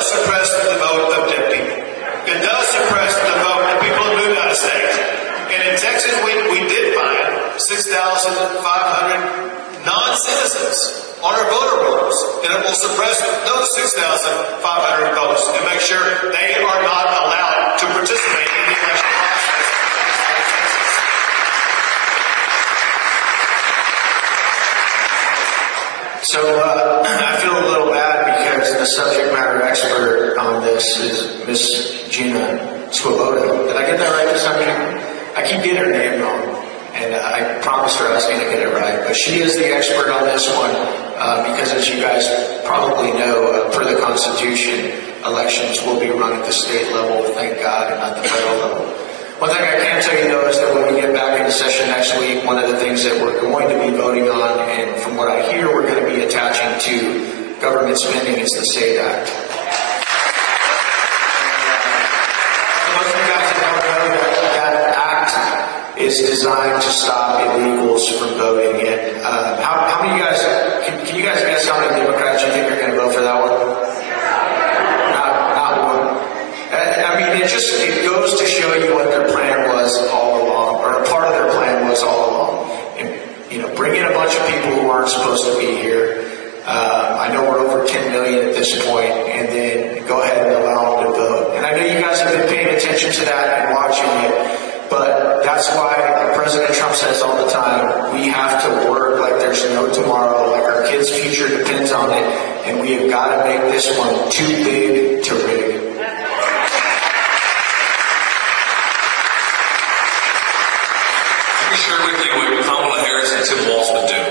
does suppress the vote of dead people. It does suppress the vote of people who moved out of state. And in Texas, we did find 6,500 non-citizens on our voter rolls, and it will suppress those 6,500 votes and make sure they are not allowed to participate in the election process. So I feel a little bad because the subject matter expert on this is Miss Gina Swoboda. Did I get that right this time? I keep getting her name wrong, and I promised her I was going to get it right. But she is the expert on this one because, as you guys probably know, per the Constitution, elections will be run at the state level, thank God, and not the federal level. One thing I can tell you, though, is that when we get back into session next week, one of the things that we're going to be voting on, and from what I hear, we're going to be attaching to government spending, is the SAVE Act. Most of you guys don't know that act is designed to stop illegals from voting. And how many of you guys, can you guys guess how many Democrats you think are going to vote for that one? Not one. I mean, it goes to show you what their plan was all along, or a part of their plan was all along. And, bring in a bunch of people who aren't supposed to be here. I know we're over 10 million at this point, and then go ahead and allow them to vote. And I know you guys have been paying attention to that and watching it, but that's why, like President Trump says all the time, we have to work like there's no tomorrow, like our kids' future depends on it, and we have got to make this one too big to rig. Let me share with you what Kamala Harris and Tim Walz would do.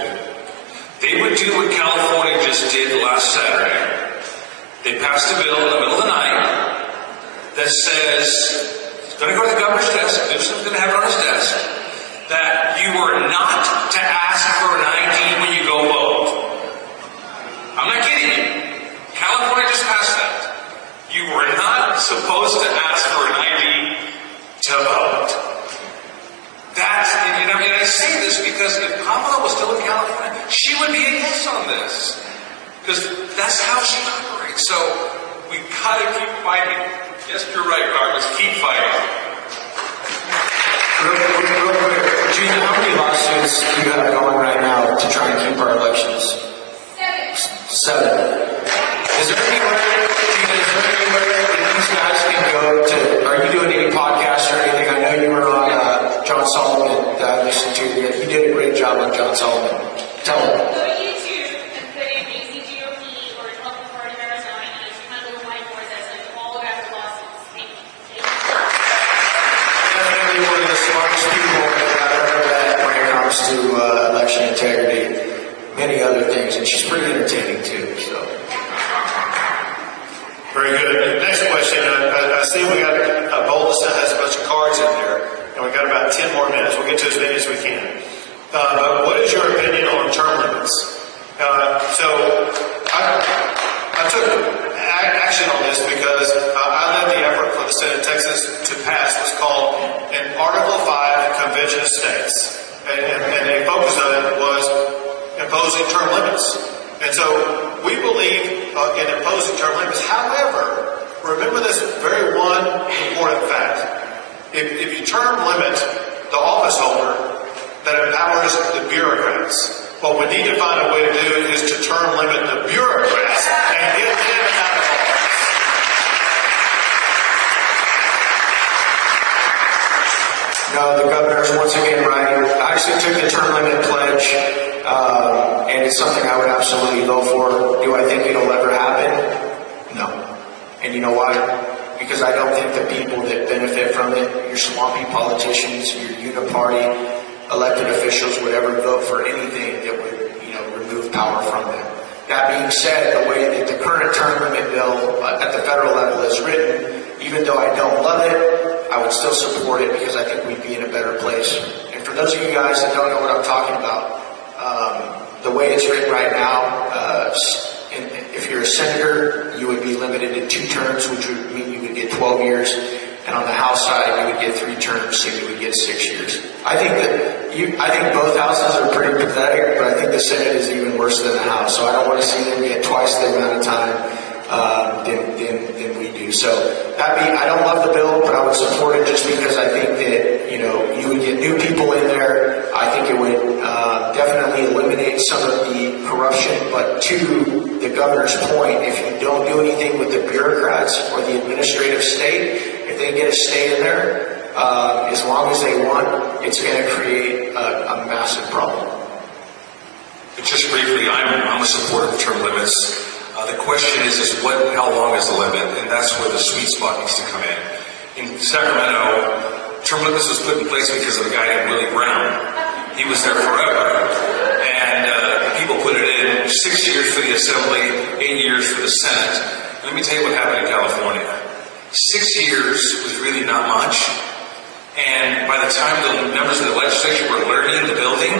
They would do what California just did last Saturday. They passed a bill in the middle of the night that says, it's going to go to the governor's desk, Newsom's going to have it on his desk, that you are not to ask for an ID when you go vote. I'm not kidding you. California just passed that. You were not supposed to ask for an ID to vote. And I say this because if Kamala was still in California, she would be a yes on this. Because that's how she operates. So we gotta keep fighting. Yes, you're right, Congress. Keep fighting. Real quick, Gina, how many lawsuits do you have going right now to try and keep our elections? 7. Is there anywhere that these guys can go to? Are you doing any podcasts or anything? I know you were on John Solomon that I listened to. You did a great job on John Solomon. Tell him. Go to YouTube and put in ACGOP or Republican Party of Arizona, and it's kind of a little whiteboard that says all about the lawsuits. Thank you. Definitely one of the smartest people that I've ever met when it comes to election integrity, many other things, and she's pretty entertaining too. So. Very good. Next question. I see we got a bolus that has a bunch of cards in there, and we've got about 10 more minutes. We'll get to as many as we can. What is your opinion on term limits? So I took action on this because I led the effort for the state of Texas to pass what's called an Article 5 Convention of States. And a focus of it was imposing term limits. And so we believe in imposing term limits. However, remember this very one important fact. If you term limit the office holder, that empowers the bureaucrats. What we need to find a way to do is to term limit the bureaucrats and get them out of office. No, the governor's once again right. I actually took the term limit pledge, and it's something I would absolutely go for. Do I think it'll ever happen? No. And you know why? Because I don't think the people that benefit from it, your swampy politicians, your uniparty, elected officials would ever vote for anything that would, remove power from them. That being said, the way that the current term limit bill at the federal level is written, even though I don't love it, I would still support it because I think we'd be in a better place. And for those of you guys that don't know what I'm talking about, the way it's written right now, if you're a senator, you would be limited to 2 terms, which would mean you would get 12 years. And on the House side, you would get 3 terms, so you would get 6 years. I think both houses are pretty pathetic, but I think the Senate is even worse than the House. So I don't want to see them get twice the amount of time. than we do. So I don't love the bill, but I would support it just because I think that, you would get new people in there. I think it would definitely eliminate some of the corruption. But to the governor's point, if you don't do anything with the bureaucrats or the administrative state, if they get to stay in there as long as they want, it's going to create a massive problem. But just briefly, I'm a supporter of term limits. The question is how long is the limit? And that's where the sweet spot needs to come in. In Sacramento, term limits was put in place because of a guy named Willie Brown. He was there forever. And people put it in 6 years for the Assembly, 8 years for the Senate. Let me tell you what happened in California. 6 years was really not much. And by the time the members of the legislature were learning the building,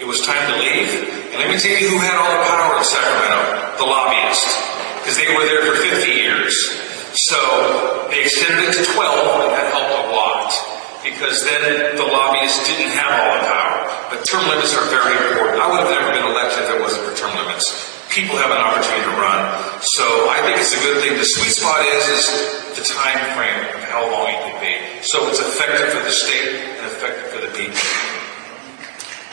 it was time to leave. And let me tell you who had all the power in Sacramento. The lobbyists. Because they were there for 50 years. So they extended it to 12, and that helped a lot. Because then the lobbyists didn't have all the power. But term limits are very important. I would have never been elected if it wasn't for term limits. People have an opportunity to run. So I think it's a good thing. The sweet spot is the time frame of how long it can be. So it's effective for the state and effective for the people.